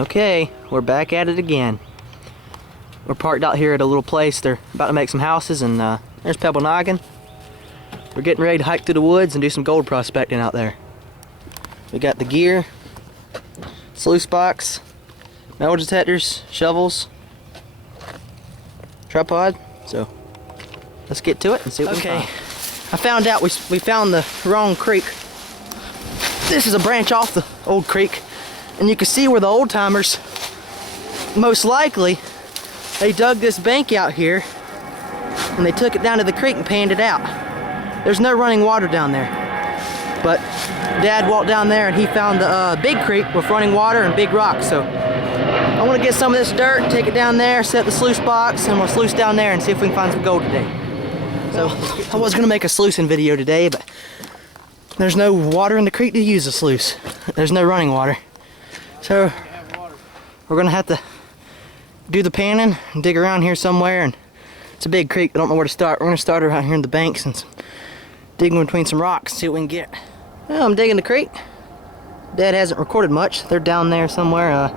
Okay, we're back at it again. We're parked out here at a little place. They're about to make some houses, and there's Pebble Noggin. We're getting ready to hike through the woods and do some gold prospecting out there. We got the gear, sluice box, metal detectors, shovels, tripod. So let's get to it and see what we can find. I found out we found the wrong creek. This is a branch off the old creek, and you can see where the old timers, most likely, they dug this bank out here and they took it down to the creek and panned it out. There's no running water down there, but Dad walked down there and he found the big creek with running water and big rocks. So I want to get some of this dirt, take it down there, set the sluice box, and we'll sluice down there and see if we can find some gold today. So I was going to make a sluicing video today, but there's no water in the creek to use a sluice. There's no running water. So we're going to have to do the panning and dig around here somewhere, and it's a big creek. I don't know where to start. We're going to start around here in the banks and digging between some rocks, see what we can get. Well, I'm digging the creek. Dad hasn't recorded much. They're down there somewhere.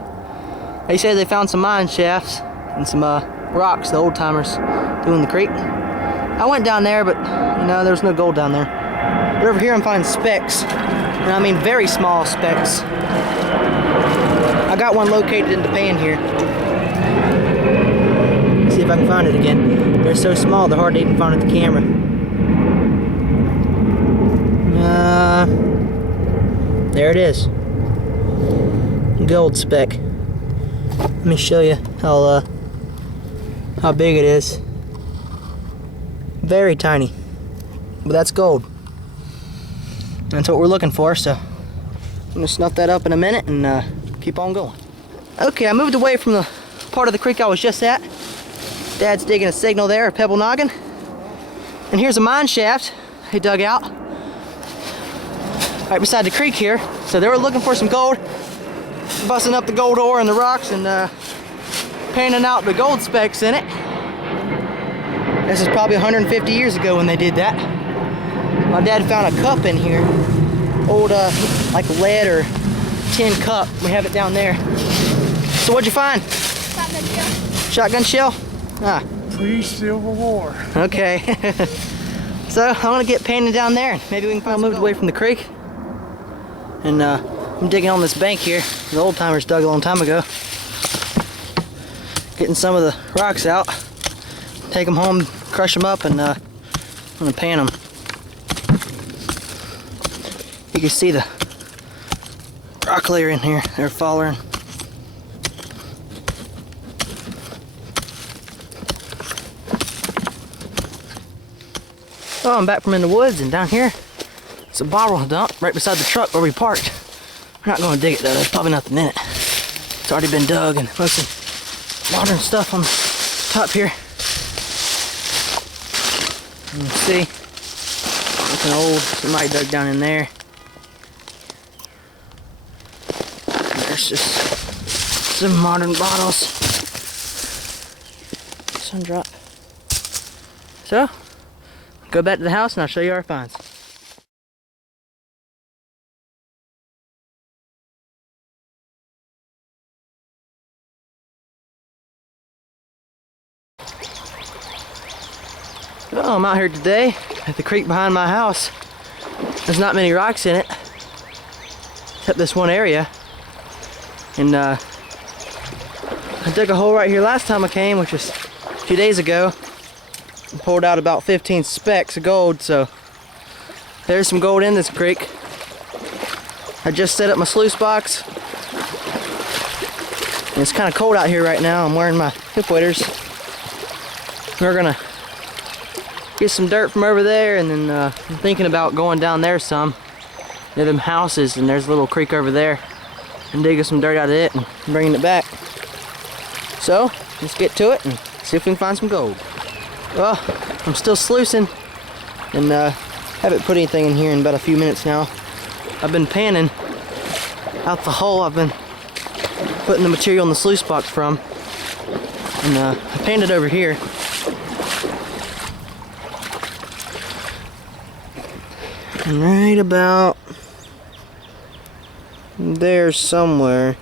They said they found some mine shafts and some rocks, the old timers doing the creek. I went down there, but you know, there's no gold down there. But over here I'm finding specks, and I mean very small specks. I got one located in the pan here. Let's see if I can find it again. They're so small, they're hard to even find with the camera. There it is. Gold speck. Let me show you how big it is. Very tiny, but that's gold. That's what we're looking for. So I'm gonna snuff that up in a minute and keep on going. Okay, I moved away from the part of the creek I was just at. Dad's digging a signal there, a pebble noggin. And here's a mine shaft he dug out right beside the creek here. So they were looking for some gold, busting up the gold ore and the rocks and panning out the gold specks in it. This is probably 150 years ago when they did that. My dad found a cup in here, old like lead or tin cup. We have it down there. So what'd you find? Shotgun shell. Shotgun shell? Ah. Pre-Civil War. Okay. So I'm gonna get panning down there. Maybe we can find. I moved away from the creek, and I'm digging on this bank here. The old timers dug a long time ago. Getting some of the rocks out. Take them home, crush them up, and I'm gonna pan them. You can see the rock layer in here. They're falling. Oh, I'm back from in the woods, and down here it's a bottle dump right beside the truck where we parked. We're not going to dig it though. There's probably nothing in it. It's already been dug, and most of modern stuff on the top here. You can see something old. Somebody dug down in there. There's just some modern bottles. Sun drop. So, go back to the house and I'll show you our finds. Well, I'm out here today at the creek behind my house. There's not many rocks in it, except this one area. And I dug a hole right here last time I came, which was a few days ago, and pulled out about 15 specks of gold. So there's some gold in this creek. I just set up my sluice box. And it's kind of cold out here right now. I'm wearing my hip waders. We're gonna get some dirt from over there, and then I'm thinking about going down there some near them houses, and there's a little creek over there, and digging some dirt out of it and bringing it back. So let's get to it and see if we can find some gold. Well, I'm still sluicing and haven't put anything in here in about a few minutes now. I've been panning out the hole I've been putting the material in the sluice box from, and I panned it over here. And right about there somewhere,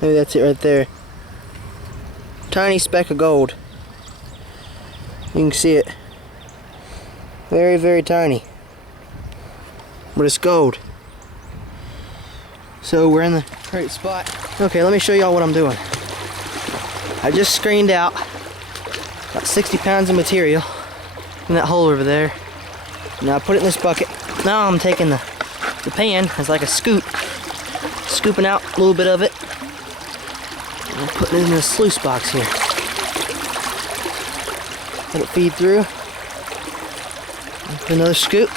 maybe that's it right there. Tiny speck of gold. You can see it. Very, very tiny. But it's gold. So we're in the right spot. Okay, let me show y'all what I'm doing. I just screened out about 60 pounds of material in that hole over there. Now I put it in this bucket. Now I'm taking the pan as like a scoop, scooping out a little bit of it, and I'm putting it in this sluice box here. Let it feed through. Put another scoop.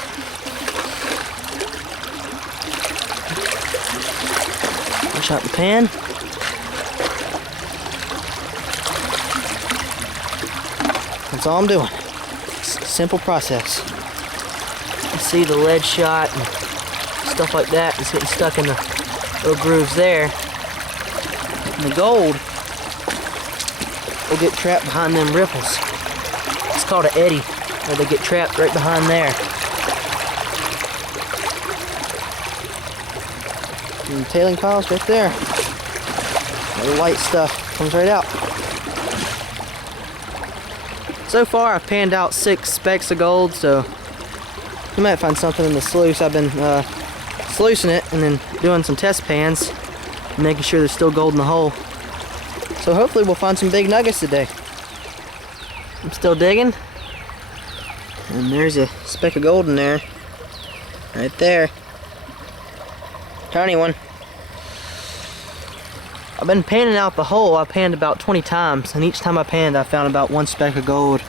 Wash out the pan. That's all I'm doing. It's a simple process. You see the lead shot and stuff like that is getting stuck in the little grooves there. And the gold will get trapped behind them ripples. It's called an eddy, where they get trapped right behind there. And the tailing piles right there. The white stuff comes right out. So far I've panned out 6 specks of gold, so you might find something in the sluice. I've been sluicing it and then doing some test pans, making sure there's still gold in the hole. So hopefully we'll find some big nuggets today. I'm still digging, and there's a speck of gold in there, right there. Tiny one. I've been panning out the hole. I panned about 20 times, and each time I panned I found about 1 speck of gold.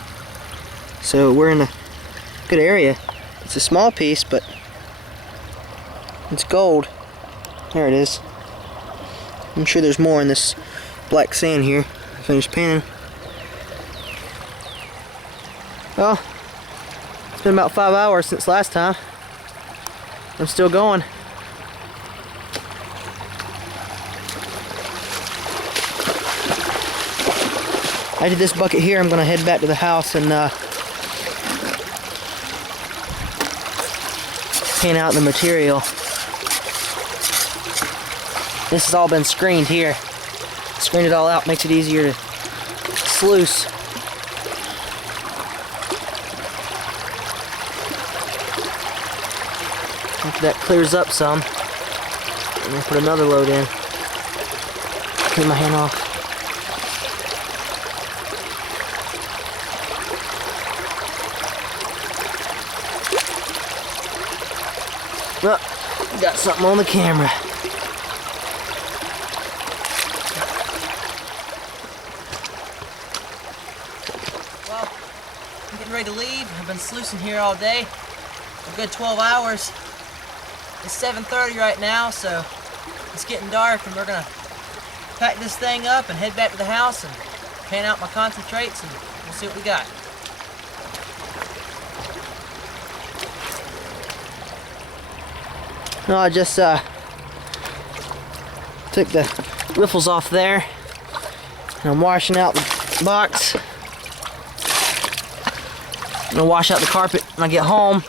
So we're in a good area. It's a small piece, but it's gold. There it is. I'm sure there's more in this black sand here. I finished panning. Well, it's been about 5 hours since last time. I'm still going. I did this bucket here. I'm gonna head back to the house and pan out the material. This has all been screened here. Screened it all out, makes it easier to sluice. After that clears up some, I'm gonna put another load in. Get my hand off. Oh, got something on the camera. Well, I'm getting ready to leave. I've been sluicing here all day. A good 12 hours. It's 7:30 right now, so it's getting dark, and we're gonna pack this thing up and head back to the house and pan out my concentrates, and we'll see what we got. No, I just took the riffles off there, and I'm washing out the box. I'm gonna wash out the carpet when I get home.